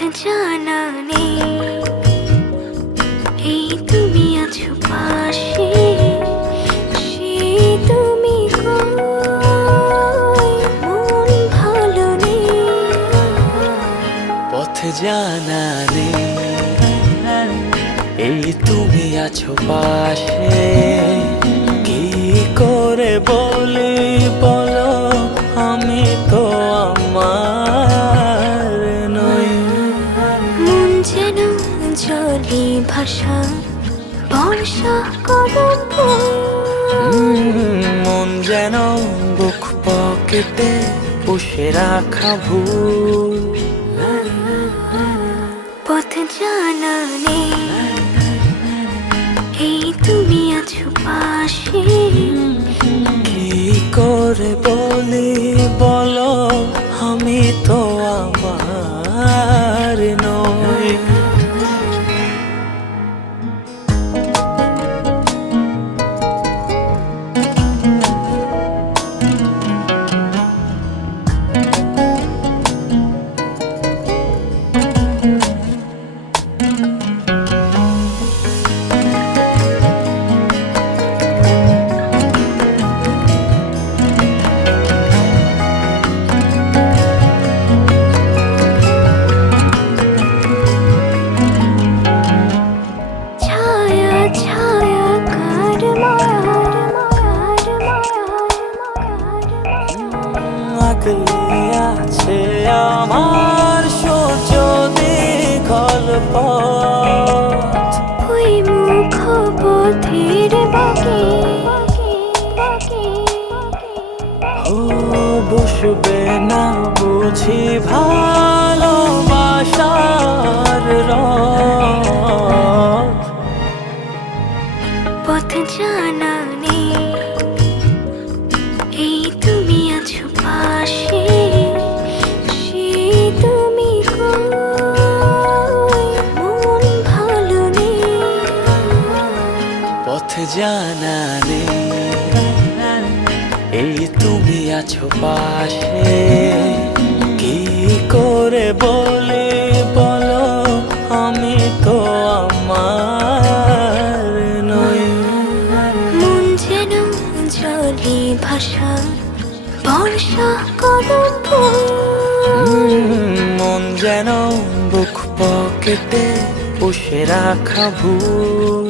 জানা নেই, এই তুমি আছো পাশে, সেই তুমি কই, মন ভালো নেই। পথ জানা নেই, এই তুমি আছো পাশে, কি করে বলি বলো, আমি তো আমার নই। মন যেন জলে ভাষা, বর্ষা কদম্ব। মন যেন বুক পকেটে পুষে রাখা ভুল। পথ জানা নেই, এই তুমি আছো পাশে, কি করে বলি বলো, আমি তো আমার নই। ছায়া ছায়া কার মায়া, আগলে আছে আমার সূর্য দীঘল পথ। ওই মুখ পথের বাকি, ও বসবে না বুঝি ভালোবাসার রথ। পথ জানা নেই, এই তুমি আছো পাশে, সেই তুমি কই, মন ভালো নেই। পথ জানা নেই, এই তুমি আছো পাশে, কি করে বলে বলো, আমি তো আমার নই। মন যেন জলে ভাষা, বর্ষা কদম্ব। মন যেন বুক পকেটে পুষে রাখা ভুল।